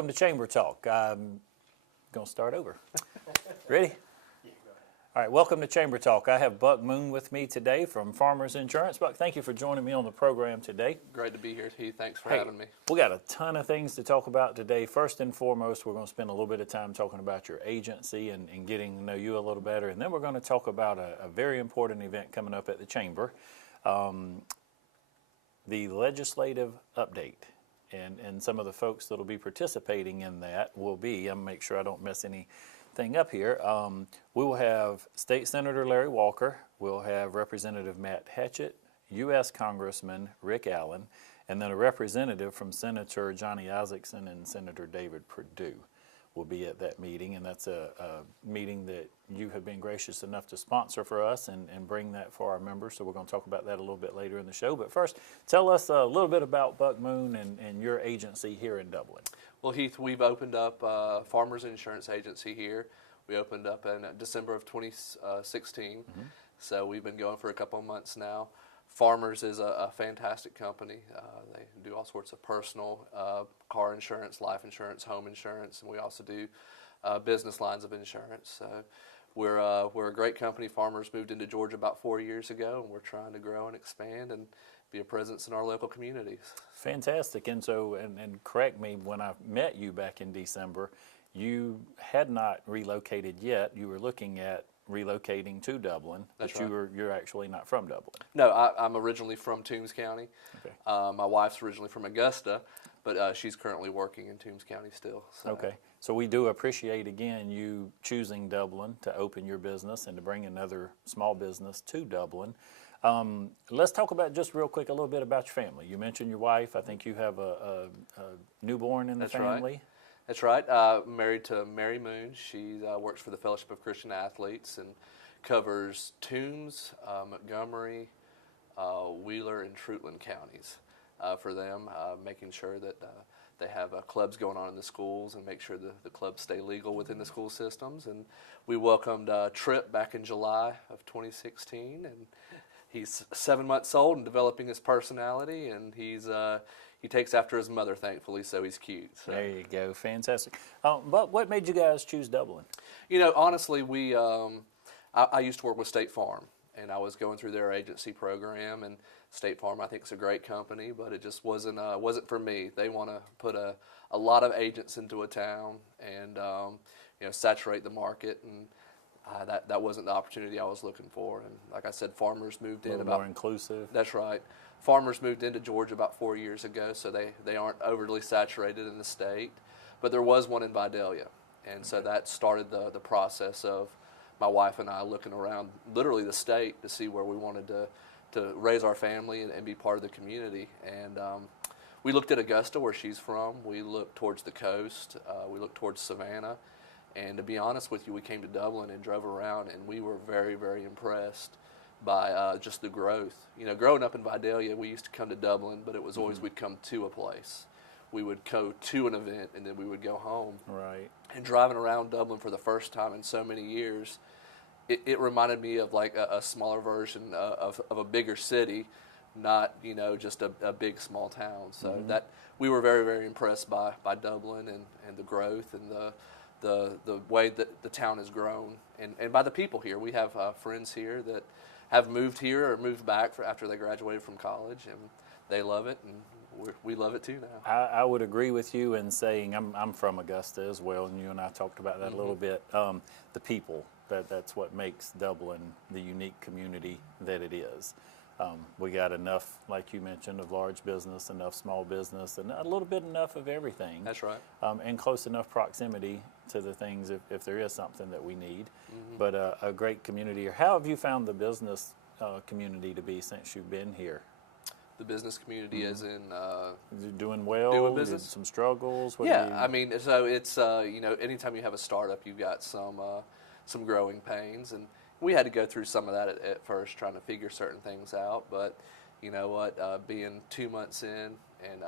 welcome to Chamber Talk. I'm going to start over. Ready? All right, welcome to Chamber Talk. I have Buck Moon with me today from Farmers Insurance. Buck, thank you for joining me on the program today. Great to be here, Heath. Thanks for having me. We got a ton of things to talk about today. First and foremost, we're going to spend a little bit of time talking about your agency and getting to know you a little better. And then we're going to talk about a very important event coming up at the Chamber, the legislative update. And some of the folks that will be participating in that will be, I'm going to make sure I don't mess anything up here, we will have State Senator Larry Walker, we'll have Representative Matt Hatchett, U.S. Congressman Rick Allen, and then a representative from Senator Johnny Isakson and Senator David Perdue will be at that meeting, and that's a meeting that you have been gracious enough to sponsor for us and bring that for our members, so we're going to talk about that a little bit later in the show. But first, tell us a little bit about Buck Moon and your agency here in Dublin. Well, Heath, we've opened up Farmers Insurance Agency here. We opened up in December of 2016, so we've been going for a couple of months now. Farmers is a fantastic company. They do all sorts of personal car insurance, life insurance, home insurance, and we also do business lines of insurance. So we're a great company. Farmers moved into Georgia about 4 years ago, and we're trying to grow and expand and be a presence in our local communities. Fantastic. And so, and correct me, when I met you back in December, you had not relocated yet. You were looking at relocating to Dublin, That's but right. you're actually not from Dublin. No, I'm originally from Toombs County. Okay. My wife's originally from Augusta, but she's currently working in Toombs County still. So. Okay. So we do appreciate, again, you choosing Dublin to open your business and to bring another small business to Dublin. Let's talk about, just real quick, a little bit about your family. You mentioned your wife. I think you have a newborn in the That's family. Right. That's right. Married to Mary Moon. She works for the Fellowship of Christian Athletes and covers Toombs, Montgomery, Wheeler, and Trutland counties for them, making sure that they have clubs going on in the schools and make sure the clubs stay legal within the school systems. And we welcomed Tripp back in July of 2016, and he's 7 months old and developing his personality, and he takes after his mother, thankfully, so he's cute. So. There you go. Fantastic. But what made you guys choose Dublin? You know, honestly, I used to work with State Farm, and I was going through their agency program, and State Farm, I think, is a great company, but it just wasn't for me. They want to put a lot of agents into a town and saturate the market, and that wasn't the opportunity I was looking for. And like I said, Farmers moved in more inclusive. That's right. Farmers moved into Georgia about 4 years ago, so they aren't overly saturated in the state. But there was one in Vidalia, and so that started the process of my wife and I looking around literally the state to see where we wanted to raise our family and be part of the community. And we looked at Augusta, where she's from. We looked towards the coast. We looked towards Savannah. And to be honest with you, we came to Dublin and drove around, and we were very, very impressed by just the growth. You know, growing up in Vidalia, we used to come to Dublin, but it was always we'd come to a place. We would go to an event, and then we would go home. Right. And driving around Dublin for the first time in so many years, it reminded me of like a smaller version of a bigger city, not, just a big small town. So that we were very, very impressed by Dublin and the growth and the way that the town has grown, and by the people here. We have friends here that have moved here or moved back after they graduated from college, and they love it, and we love it too now. I would agree with you in saying I'm from Augusta as well, and you and I talked about that a little bit. The people, that's what makes Dublin the unique community that it is. We got enough, like you mentioned, of large business, enough small business, and a little bit enough of everything. That's right. And close enough proximity to the things if there is something that we need. But a great community here. How have you found the business community to be since you've been here? The business community as in... Is it doing well? Doing business? Some struggles? I mean, so it's, anytime you have a startup, you've got some growing pains, and we had to go through some of that at first, trying to figure certain things out. But you know what? Being 2 months in, and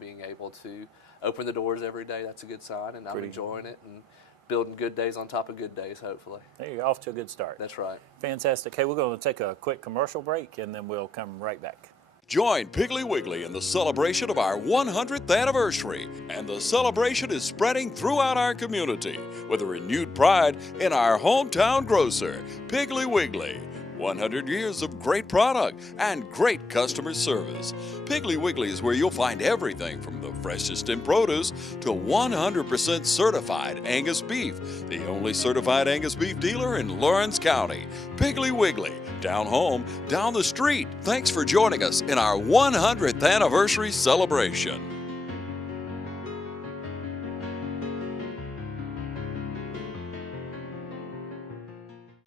being able to open the doors every day, that's a good sign. And I'm enjoying it and building good days on top of good days, hopefully. There you go, off to a good start. That's right. Fantastic. Hey, we're going to take a quick commercial break, and then we'll come right back. Join Piggly Wiggly in the celebration of our 100th anniversary, and the celebration is spreading throughout our community with a renewed pride in our hometown grocer, Piggly Wiggly. 100 years of great product and great customer service. Piggly Wiggly is where you'll find everything from the freshest in produce to 100% certified Angus beef, the only certified Angus beef dealer in Lawrence County. Piggly Wiggly, down home, down the street. Thanks for joining us in our 100th anniversary celebration.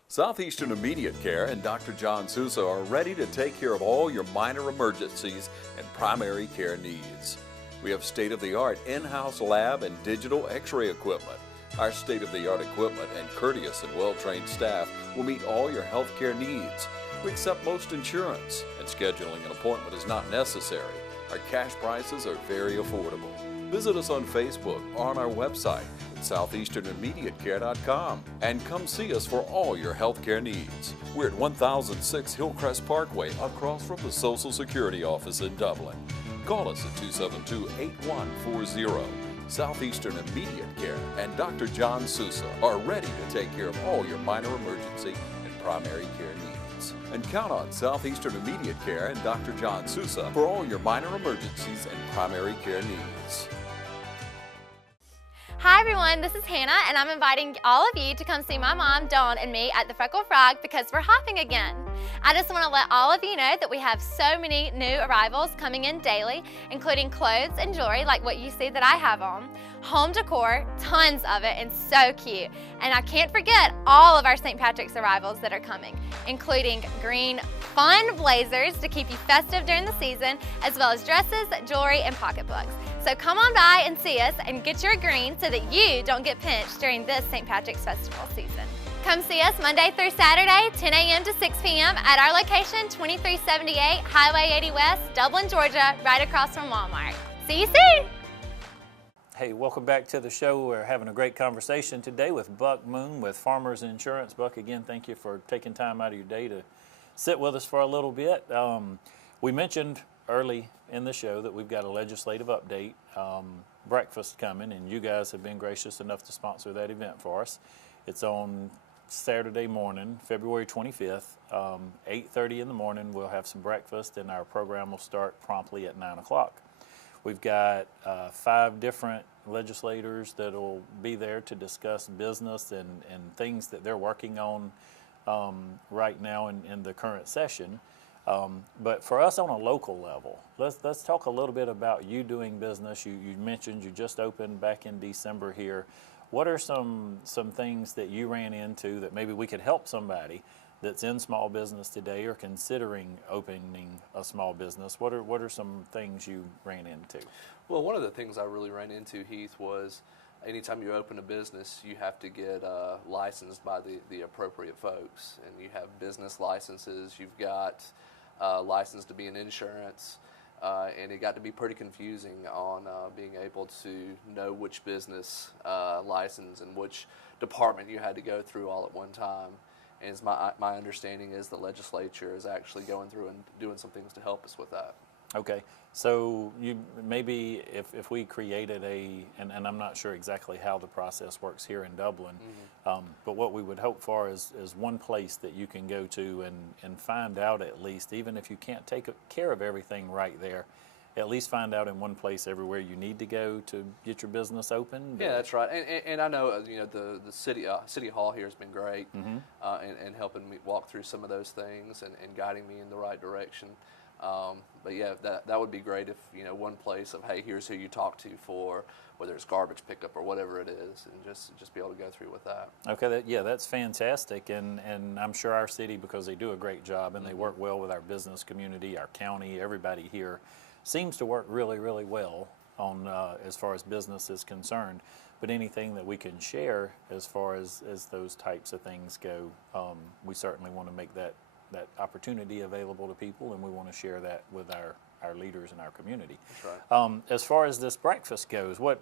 Southeastern Immediate Care and Dr. John Sousa are ready to take care of all your minor emergencies and primary care needs. We have state-of-the-art in-house lab and digital x-ray equipment. Our state-of-the-art equipment and courteous and well-trained staff will meet all your health care needs. We accept most insurance, and scheduling an appointment is not necessary. Our cash prices are very affordable. Visit us on Facebook or on our website at southeasternimmediatecare.com and come see us for all your health care needs. We're at 1006 Hillcrest Parkway across from the Social Security office in Dublin. Call us at 272-8140. Southeastern Immediate Care and Dr. John Sousa are ready to take care of all your minor emergency and primary care needs. And count on Southeastern Immediate Care and Dr. John Sousa for all your minor emergencies and primary care needs. Hi everyone, this is Hannah and I'm inviting all of you to come see my mom, Dawn, and me at the Fuckl Frauds because we're hopping again. I just want to let all of you know that we have so many new arrivals coming in daily, including clothes and jewelry like what you see that I have on, home decor, tons of it, and so cute. And I can't forget all of our St. Patrick's arrivals that are coming, including green fun blazers to keep you festive during the season, as well as dresses, jewelry, and pocketbooks. So come on by and see us and get your green so that you don't get pinched during this St. Patrick's Festival season. Come see us Monday through Saturday, 10 a.m. to 6 p.m. at our location, 2378 Highway 80 West, Dublin, Georgia, right across from Walmart. See you soon! Hey, welcome back to the show. We're having a great conversation today with Buck Moon with Farmers Insurance. Buck, again, thank you for taking time out of your day to sit with us for a little bit. We mentioned early in the show that we've got a legislative update, breakfast coming, and you guys have been gracious enough to sponsor that event for us. It's on Saturday morning, February 25th, 8:30 in the morning. We'll have some breakfast, and our program will start promptly at 9 o'clock. We've got 5 different legislators that will be there to discuss business and things that they're working on right now in the current session. But for us on a local level, let's talk a little bit about you doing business. You mentioned you just opened back in December here. What are some things that you ran into that maybe we could help somebody that's in small business today or considering opening a small business? What are some things you ran into? Well, one of the things I really ran into, Heath, was anytime you open a business, you have to get licensed by the appropriate folks. And you have business licenses, you've got license to be in insurance, and it got to be pretty confusing on being able to know which business license and which department you had to go through all at one time. And my understanding is the legislature is actually going through and doing some things to help us with that. Okay, so you maybe if we created and I'm not sure exactly how the process works here in Dublin, but what we would hope for is one place that you can go to and find out at least, even if you can't take care of everything right there, at least find out in one place everywhere you need to go to get your business open. Yeah, that's right. And I know the city hall here has been great in helping me walk through some of those things and guiding me in the right direction. But yeah, that would be great if one place of, hey, here's who you talk to for whether it's garbage pickup or whatever it is, and just be able to go through with that. Okay, that's fantastic, and I'm sure our city, because they do a great job and they work well with our business community, our county, everybody here seems to work really, really well on as far as business is concerned. But anything that we can share as far as those types of things go, we certainly want to make that that opportunity available to people, and we want to share that with our leaders in our community. That's right. As far as this breakfast goes, what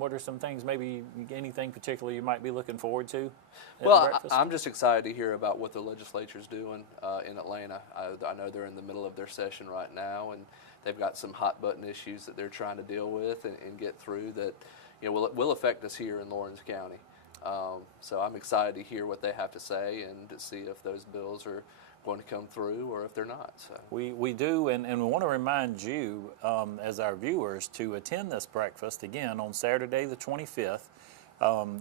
are some things, maybe anything particular you might be looking forward to at the Well, breakfast? I'm just excited to hear about what the legislature's doing in Atlanta. I know they're in the middle of their session right now, and they've got some hot button issues that they're trying to deal with and get through that, will affect us here in Lawrence County. So I'm excited to hear what they have to say and to see if those bills are going to come through or if they're not. So We do, and we want to remind you, as our viewers, to attend this breakfast again on Saturday the 25th.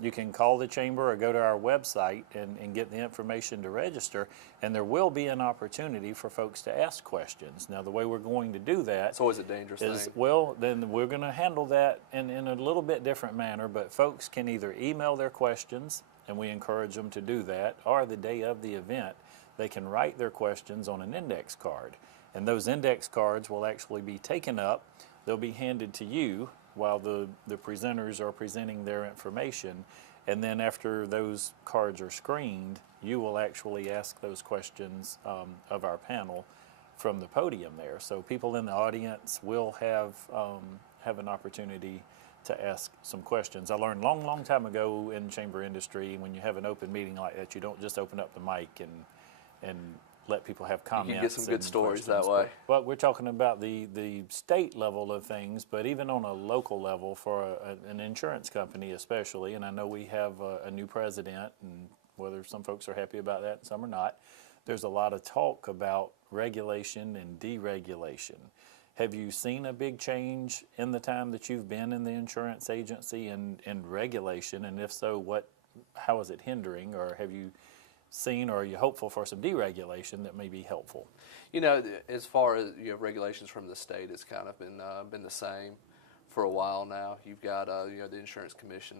You can call the chamber or go to our website and get the information to register, and there will be an opportunity for folks to ask questions. Now, the way we're going to do that it's always a dangerous is, thing. well, then we're going to handle that in a little bit different manner, but folks can either email their questions, and we encourage them to do that, or the day of the event, they can write their questions on an index card. And those index cards will actually be taken up, they'll be handed to you while the presenters are presenting their information, and then after those cards are screened, you will actually ask those questions of our panel from the podium there. So people in the audience will have an opportunity to ask some questions. I learned long time ago in chamber industry, when you have an open meeting like that, you don't just open up the mic and let people have comments. You can get some good and stories questions. that way. But we're talking about the state level of things, but even on a local level for an insurance company especially, and I know we have a new president, and whether some folks are happy about that and some are not, there's a lot of talk about regulation and deregulation. Have you seen a big change in the time that you've been in the insurance agency in regulation, and if so, how is it hindering, or have you seen, or are you hopeful for some deregulation that may be helpful? As far as regulations from the state, it's kind of been the same for a while now. You've got the Insurance Commission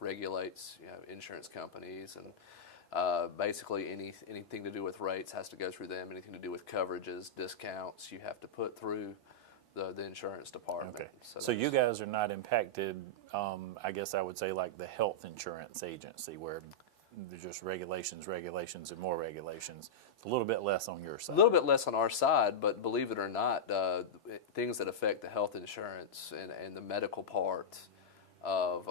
regulates insurance companies, and basically anything to do with rates has to go through them. Anything to do with coverages, discounts, you have to put through the insurance department. Okay. So you guys are not impacted, I guess I would say, like the health insurance agency, where there's just regulations, and more regulations. It's a little bit less on your side. A little bit less on our side, but believe it or not, things that affect the health insurance and the medical part of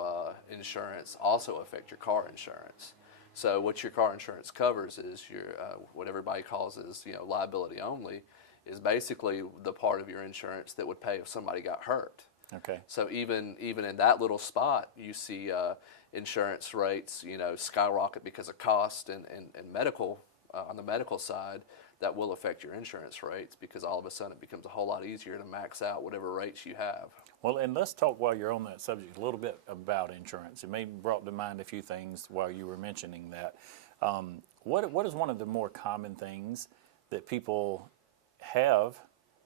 insurance also affect your car insurance. So what your car insurance covers is your what everybody calls is liability only, is basically the part of your insurance that would pay if somebody got hurt. Okay. So even in that little spot, you see insurance rates skyrocket because of cost and medical on the medical side. That will affect your insurance rates, because all of a sudden it becomes a whole lot easier to max out whatever rates you have. Well, and let's talk, while you're on that subject, a little bit about insurance. It may have brought to mind a few things while you were mentioning that. What is one of the more common things that people have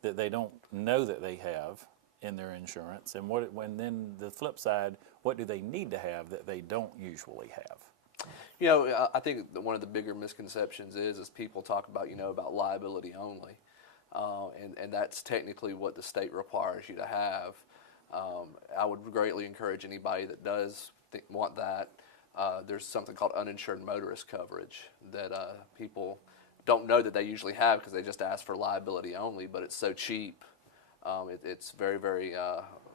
that they don't know that they have in their insurance, and then the flip side, what do they need to have that they don't usually have? I think that one of the bigger misconceptions is people talk about about liability only, and that's technically what the state requires you to have. I would greatly encourage anybody that does want that. There's something called uninsured motorist coverage that people don't know that they usually have, because they just ask for liability only, but it's so cheap. It's very, very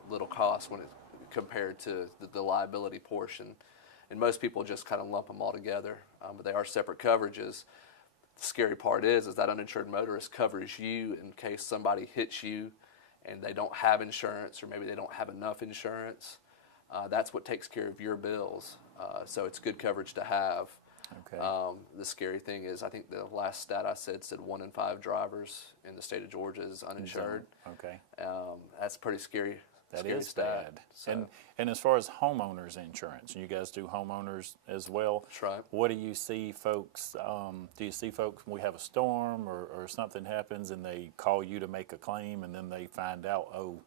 little cost when it's compared to the liability portion. And most people just kind of lump them all together, but they are separate coverages. The scary part is that uninsured motorist covers you in case somebody hits you and they don't have insurance, or maybe they don't have enough insurance. That's what takes care of your bills. So it's good coverage to have. Okay. The scary thing is, I think the last stat I said 1 in 5 drivers in the state of Georgia is uninsured. Okay. That's pretty scary. That scary is stat. bad. So, And as far as homeowners insurance, you guys do homeowners as well. That's right. What do you see folks, do you see folks when we have a storm or something happens and they call you to make a claim, and then they find out, oh,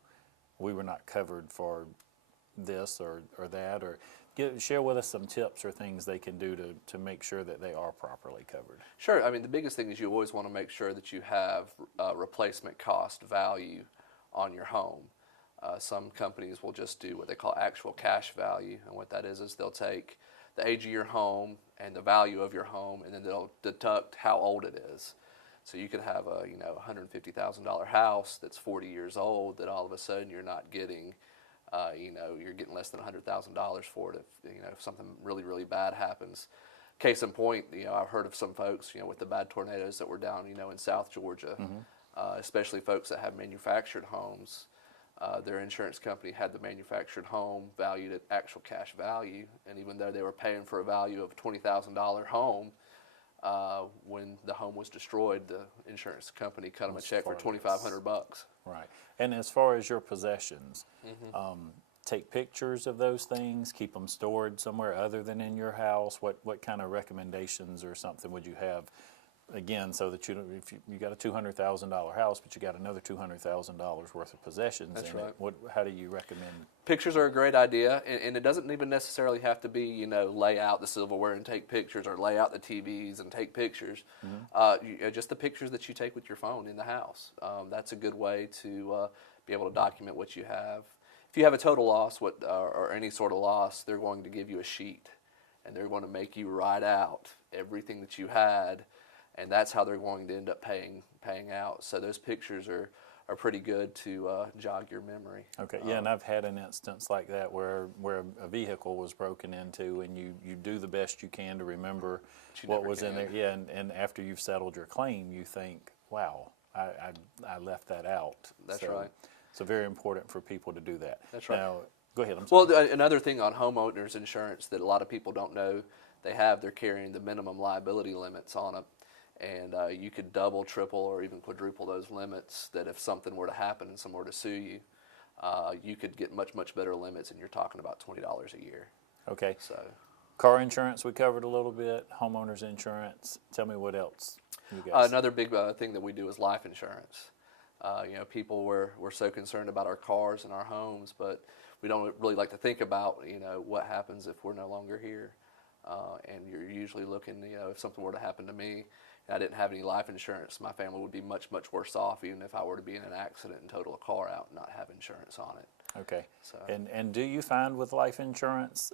we were not covered for this or that, or share with us some tips or things they can do to make sure that they are properly covered? Sure. I mean, the biggest thing is you always want to make sure that you have replacement cost value on your home. Some companies will just do what they call actual cash value, and what that is they'll take the age of your home and the value of your home, and then they'll deduct how old it is. So you could have a $150,000 house that's 40 years old that all of a sudden you're not getting, you're getting less than $100,000 for it if something really, really bad happens. Case in point, I've heard of some folks, with the bad tornadoes that were down, in South Georgia, especially folks that have manufactured homes. Their insurance company had the manufactured home valued at actual cash value, and even though they were paying for a value of a $20,000 home, when the home was destroyed, the insurance company cut them a check for $2,500. Right. And as far as your possessions, take pictures of those things, keep them stored somewhere other than in your house. What kind of recommendations or something would you have? Again, so that if you got a $200,000 house, but you got another $200,000 worth of possessions That's in right. it, how do you recommend? Pictures are a great idea, and it doesn't even necessarily have to be, lay out the silverware and take pictures, or lay out the TVs and take pictures. Just the pictures that you take with your phone in the house. That's a good way to be able to document what you have. If you have a total loss, or any sort of loss, they're going to give you a sheet, and they're going to make you write out everything that you had. And that's how they're going to end up paying out. So those pictures are pretty good to jog your memory. Okay, yeah, and I've had an instance like that where a vehicle was broken into, and you do the best you can to remember what was in there. Yeah, and after you've settled your claim, you think, wow, I left that out. That's right. So very important for people to do that. That's right. Now, go ahead. I'm sorry. Well, another thing on homeowners insurance that a lot of people don't know, they're carrying the minimum liability limits on them. And you could double, triple, or even quadruple those limits, that if something were to happen and someone were to sue you, you could get much, much better limits, and you're talking about $20 a year. Okay. So, car insurance we covered a little bit, homeowners insurance. Tell me what else you guys. another big thing that we do is life insurance. People we're so concerned about our cars and our homes, but we don't really like to think about, what happens if we're no longer here. And you're usually looking, if something were to happen to me, and I didn't have any life insurance, my family would be much, much worse off, even if I were to be in an accident and total a car out and not have insurance on it. Okay. So. And do you find with life insurance,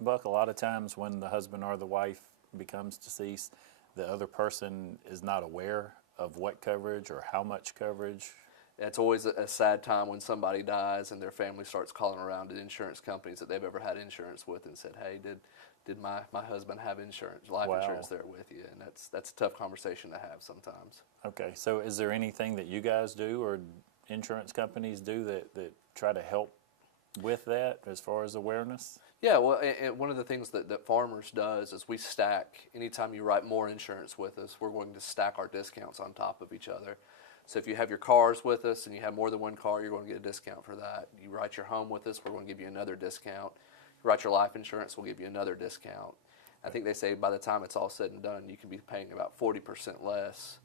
Buck, a lot of times when the husband or the wife becomes deceased, the other person is not aware of what coverage or how much coverage? It's always a sad time when somebody dies and their family starts calling around to insurance companies that they've ever had insurance with and said, hey, did my husband have insurance, life insurance there with you? And that's a tough conversation to have sometimes. Okay, so is there anything that you guys do or insurance companies do that try to help with that as far as awareness? Yeah, well, and one of the things that Farmers does is we stack. Anytime you write more insurance with us, we're going to stack our discounts on top of each other. So if you have your cars with us and you have more than one car, you're going to get a discount for that. You write your home with us, we're going to give you another discount. You write your life insurance, we'll give you another discount. I think they say by the time it's all said and done, you can be paying about 40% less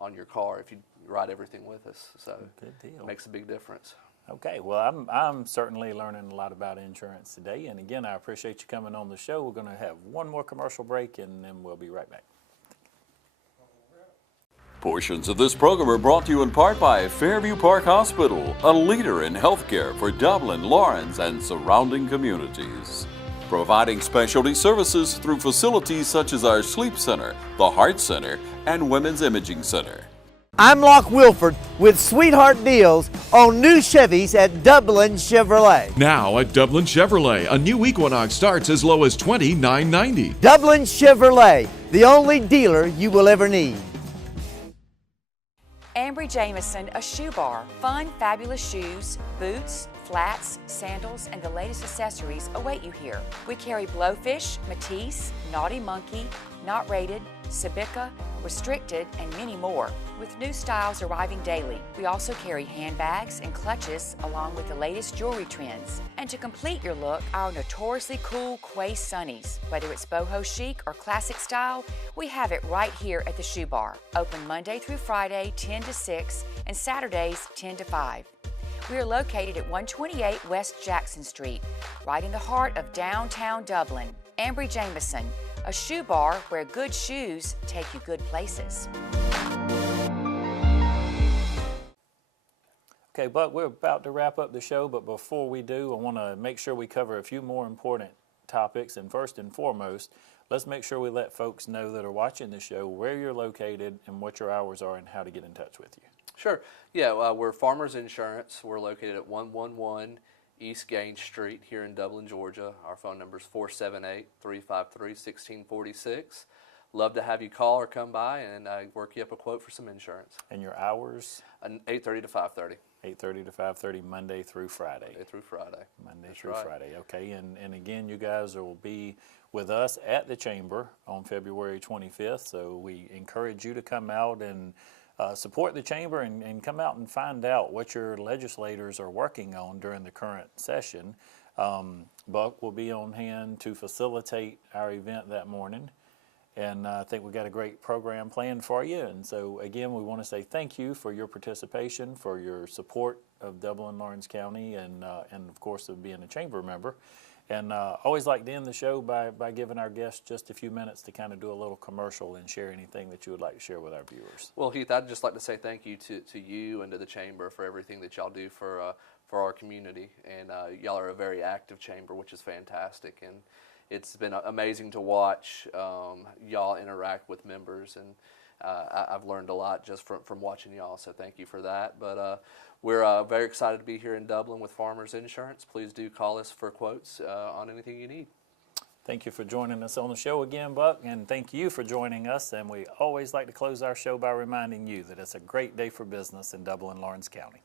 on your car if you write everything with us. So Good deal. it makes a big difference. Okay, well, I'm certainly learning a lot about insurance today. And again, I appreciate you coming on the show. We're going to have one more commercial break, and then we'll be right back. Portions of this program are brought to you in part by Fairview Park Hospital, a leader in healthcare for Dublin, Lawrence, and surrounding communities. Providing specialty services through facilities such as our Sleep Center, the Heart Center, and Women's Imaging Center. I'm Locke Wilford with Sweetheart Deals on new Chevys at Dublin Chevrolet. Now at Dublin Chevrolet, a new Equinox starts as low as $29.90. Dublin Chevrolet, the only dealer you will ever need. Ambry Jameson, a shoe bar. Fun, fabulous shoes, boots, flats, sandals, and the latest accessories await you here. We carry Blowfish, Matisse, Naughty Monkey, Not Rated, Sabica, Restricted, and many more, with new styles arriving daily. We also carry handbags and clutches along with the latest jewelry trends. And to complete your look, our notoriously cool Quay Sunnies. Whether it's boho chic or classic style, we have it right here at the Shoe Bar. Open Monday through Friday, 10 to 6, and Saturdays, 10 to 5. We are located at 128 West Jackson Street, right in the heart of downtown Dublin. Ambry Jameson, a shoe bar where good shoes take you good places. Okay, Buck, we're about to wrap up the show, but before we do, I want to make sure we cover a few more important topics, and first and foremost, let's make sure we let folks know that are watching the show where you're located and what your hours are and how to get in touch with you. Sure. Yeah, we're Farmers Insurance. We're located at 111 East Gaines Street here in Dublin, Georgia. Our phone number is 478-353-1646. Love to have you call or come by and work you up a quote for some insurance. And your hours? 8:30 to 5:30. 8:30 to 5:30, Monday through Friday. Monday through Friday. Monday That's through right. Friday, okay. And again, you guys will be with us at the Chamber on February 25th, so we encourage you to come out and support the Chamber and come out and find out what your legislators are working on during the current session. Buck will be on hand to facilitate our event that morning. And I think we've got a great program planned for you. And so, again, we want to say thank you for your participation, for your support of Dublin, Lawrence County, and of course, of being a Chamber member. And always like to end the show by giving our guests just a few minutes to kind of do a little commercial and share anything that you would like to share with our viewers. Well, Heath, I'd just like to say thank you to you and to the Chamber for everything that y'all do for our community. And y'all are a very active Chamber, which is fantastic. And it's been amazing to watch y'all interact with members, and I've learned a lot just from watching y'all, so thank you for that. But we're very excited to be here in Dublin with Farmers Insurance. Please do call us for quotes on anything you need. Thank you for joining us on the show again, Buck, and thank you for joining us. And we always like to close our show by reminding you that it's a great day for business in Dublin, Lawrence County.